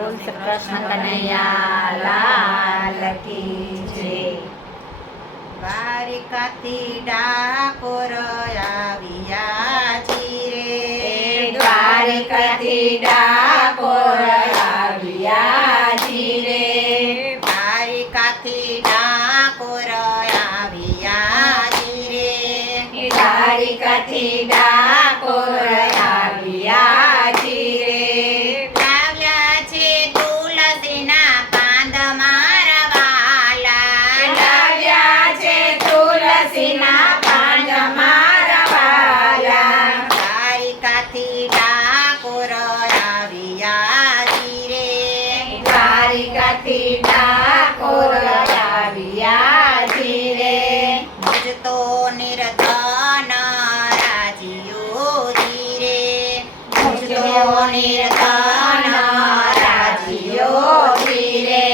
બોલ શ્રી કૃષ્ણ કનૈયા લાલ કી જય. દ્વારિકાથી ડાકોર આવ્યા રે, દ્વારિકાથી ડાકોર આવ્યા રે, દ્વારિકાથી ડાકોર આવ્યા રે, દ્વારિકાથી ડાકોર આવ્યા રે. લાવ્યા છે તુલસીના પાંદ મારા વાલા, લાવ્યા છે તુલસીના પાન મારા વાલા, દ્વારિકાથી ડાકોર આવ્યા રે, દ્વારિકાથી ડાકોર આવ્યા રે. મુજ તો નિર્ધન રાજીયો રે, મુજ તો નિર્ધન રાજીયો રે,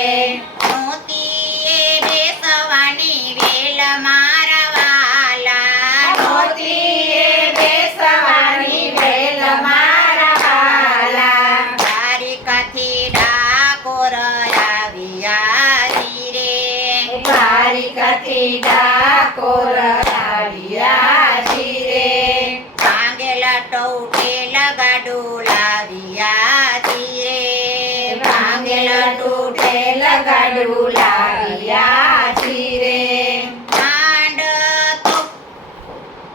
મોતીએ બેસવાની વેલ મારા વાલા, મોતીએ બેસવાની વેલ મારા વાલા, દ્વારિકાથી ડાકોર આવ્યા રે, દ્વારિકાથી ડાકોર આવ્યા રે. ભાંગેલા ટૌટેલ ગાડું લાવ્યા રે, ભાંગેલ તૂટેલ ગાડું લાવ્યા રે,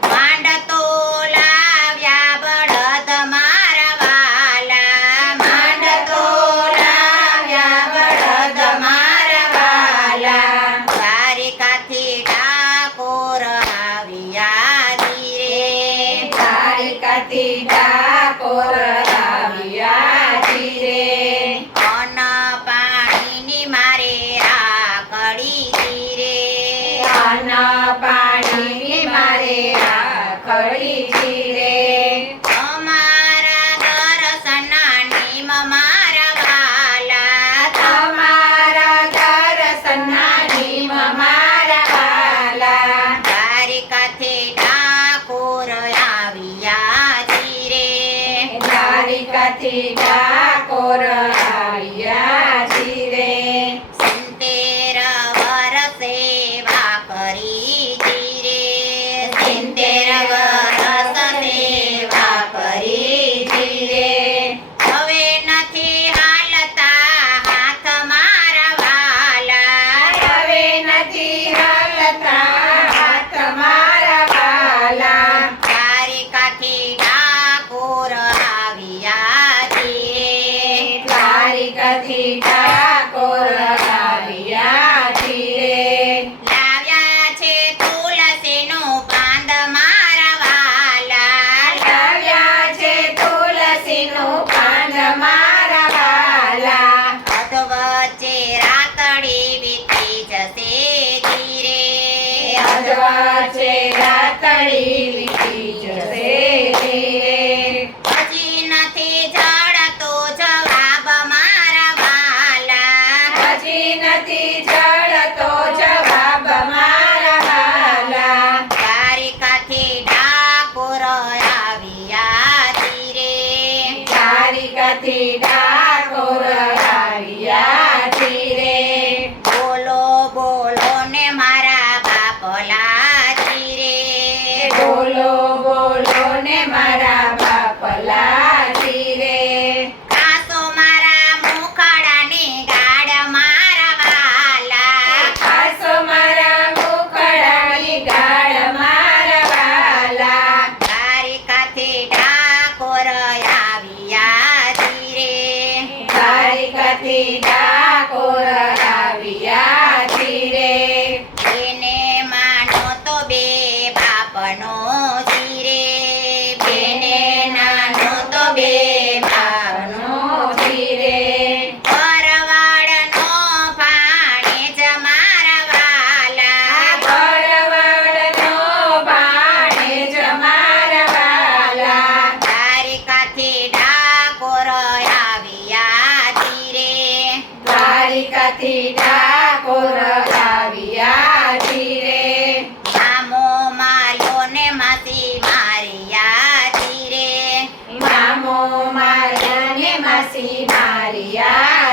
માંડ તો લાવ્યા બળદ મારા વાલા, માંડ તો લાવ્યા બળદ મારા વાલા, દ્વારિકાથી ડાકોર આવ્યા રે, દ્વારિકાથી ડાકોર આવ્યા રે. અન્ન પાણીની મારે રાખડી રે, અન્ન પાણીની મારે રાખડી રે, અમારા દર્શનના નિયમ મારા વાલા, તમારા દર્શનના નિયમ મારા વાલા, દ્વારિકાથી ડાકોર આવ્યા રે, દ્વારિકાથી ડાકોર આવ્યા રે. 70 વર્ષે સેવા કરી રે, 70 વર્ષ સેવા કરી રે, હવે નથી હાલતા હાથ મારા વાલા, હવે નથી હાલતા હાથ મારા વાલા, દ્વારિકાથી ડાકોર આવ્યા રે, દ્વારિકાથી ડાકોર આવ્યા રે. લાવ્યા છે તુલસીનું પાંદ મારા વાલા, લાવ્યા છે તુલસીનું પાન મારા વાલા, અધવચ્ચે રાતડી વીતી જશે ધીરે, અધવચ્ચે રાતડી વીતી જશે રે, હજી નથી જડતો જવાબ મારા વાલા, હજી નથી જડતો જવાબ મારા વાલા, દ્વારિકાથી ડાકોર આવ્યા રે, દ્વારિકાથી ડાકોર આવ્યા રે. બોલો બોલો ને મારા બાપલા રે, બોલો બોલો ને મારા બાપલા રે, કાસો મારા મુખડાની ગાડ મારા વાલા, આસો મારા મુખડાની ગાળ મારા વાલા, દ્વારિકાથી ડાકોર આવ્યા રે, દ્વારિકાથી ડાકોર આવ્યા રે, એને માનો તો બે બાપનો રે, બેને નાનો તો બે બાપનો રે, પરવાળનો ભાણે જ મારા વાલા, બળવડનો ભાણે જ મારા વાલા, દ્વારિકાથી ડાકોર આવ્યા રે, દ્વારિકાથી ડાકોર આવ્યા રે, મામો માર્યો ને માસી માર્યા રે, મામો માર્યા ને માસી માર્યા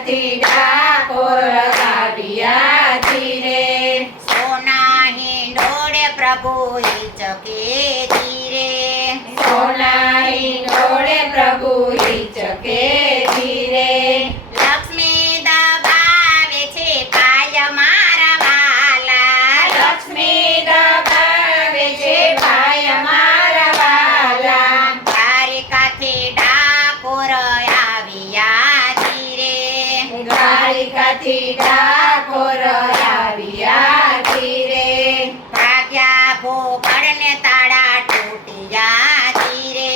દ્વારિકાથી ડાકોર આવ્યા ધીરે. સોના હિંડોળે પ્રભુ હિચકે ધીરે. સોના હિંડોળે પ્રભુ હિચકે ધીરે. લક્ષ્મી દબાવે છે પાય મારા વાલા. લક્ષ્મી દબાવે છે પાય મારા વાલા. દ્વારિકાથી ડાકોર આવ્યા ધીરે. દ્વારિકાથી ડાકોર આવ્યા ધીરે. ભાગ્યા ભોગળને તાળા તૂટ્યા ધીરે.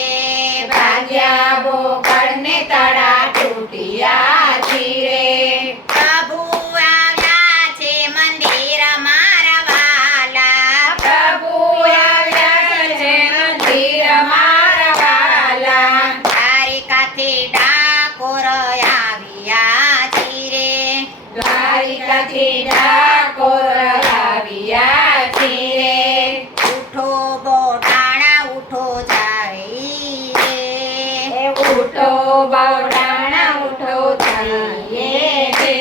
ભાગ્યા બોકળને તાળા તૂટ્યા ધીરે. પ્રભુ આવ્યા છે મંદિર મારા વાલા. પ્રભુ આવ્યા છે મંદિર મારા વાલા. દ્વારિકાથી ડાકોર આવ્યા ધીરે. દ્વારિકાથી ડાકોર આવ્યા ધીરે. ઉઠો બોટાણા ઉઠો જાય રે. ઉઠો બવડાણા ઉઠો થઈએ રે.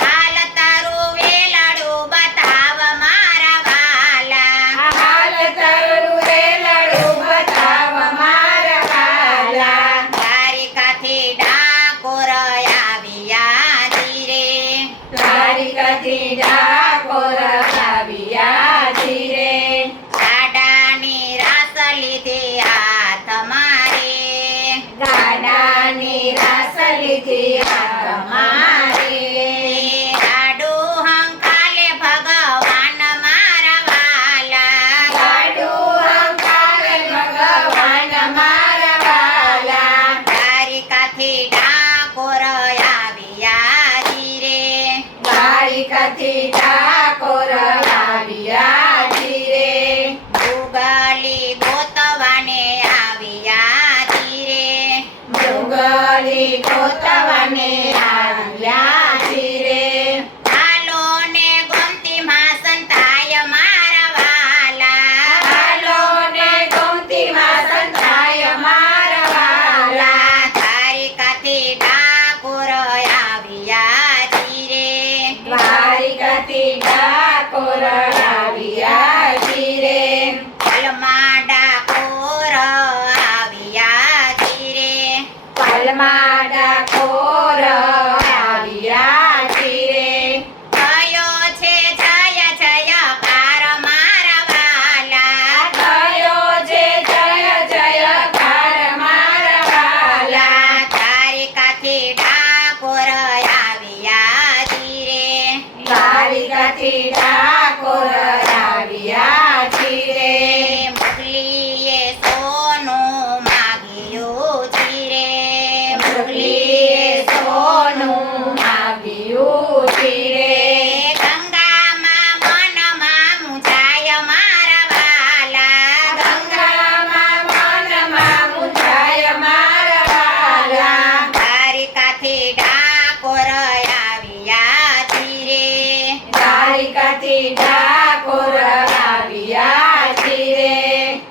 હાલ તારું વેલાડું બતાવ મારા વાલા. હાલ તારું વેલાડું બતાવ મારા વાલા. દ્વારિકાથી ડાકોર આવ્યા ધીરે. દ્વારિકાથી ડાકોર આવ્યા ધીરે. ગાડાની રાસ લીધી હાથ મારે. ગાડાની રાસ લીધી હાથ મારે. ગાડું હંકાલે ભગવાન મારા વાલા. ગાડું હંકારે ભગવાન મારા વાલા. દ્વારિકાથી ડાકોર આવ્યા ધીરે. દ્વારિકાથી ડાકોર આવ્યા ધીરે. ઉગલી ગોતવાને આવ્યા ધીરે. મૃગલી ગોતવાને આવ્યા ધીરે. હાલો ને ગોમતીમાં સંતાય મારા વાલા. હાલો ને ગોમતીમાં સંતાય મારા વાલા. દ્વારિકાથી ડાકોર આવ્યા ધીરે. દ્વારિકાથી ડાકોર આવ્યા ધીરે. પલમાં ડાકોર આવ્યા ધીરે. પલમાં ડાકોર આવ્યા ધીરે. થયો છે જય જયકાર મારા વાલા. થયો છે જય જયકાર મારા વાલા. દ્વારિકાથી ડાકોર આવ્યા ધીરે. દ્વારિકાથી ડાકોર આવ્યા ધીરે. મુરલીએ સોનું માગ્યું ધીરે. મુરલીએ સોનું માગ્યું ધીરે. ગંગામાં મનમાં મુંજાય મારા વાલા. ગંગામાં મનમાં મુંજાય મારા વાલા. દ્વારિકાથી ડાકોર આવ્યા ધીરે. દ્વારિકાથી ડાકોર આવ્યા ધીરે.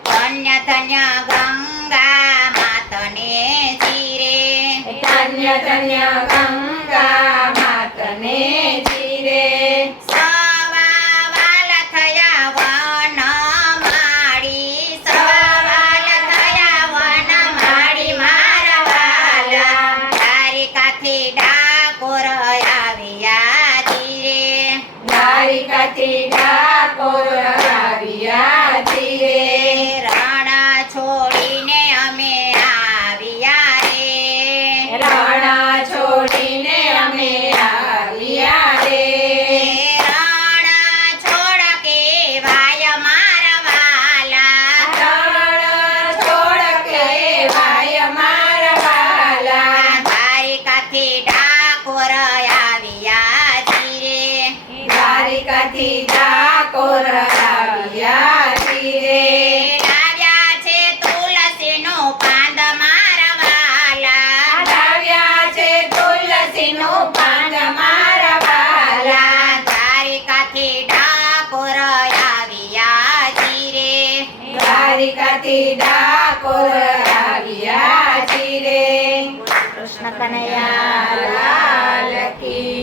ધન્ય ધન્ય ગંગા માતને ધીરે. ધન્ય ધન્ય ગંગા માતને ધીરે. સવા વાલ થયા વન માળી. સવા વાલ થયા વન માળી મારા વાલા. દ્વારિકાથી ડાકોર આવ્યા ધીરે. દ્વારિકાથી ડાકોર આવ્યા ધીરે. રણ છોડીને અમે આવ્યા રે. રણ છોડીને અમે આવ્યા રે. રણ છોડ કેવાય મારા વાલા. રણ છોડ કહેવાય મારા વાલા. દ્વારિકાથી ડાકોર આવ્યા ધીરે. દ્વારિકાથી ડાકોર આવ્યા ધીરે. લાવ્યા છે તુલસીનું પાંદ મારા વાલા. લાવ્યા છે તુલસીનું પાન મારા વાલા. દ્વારિકાથી ડાકોર આવ્યા ધીરે. દ્વારિકાથી ડાકોર આવ્યા ધીરે. કૃષ્ણ કનૈયા લાલ. કી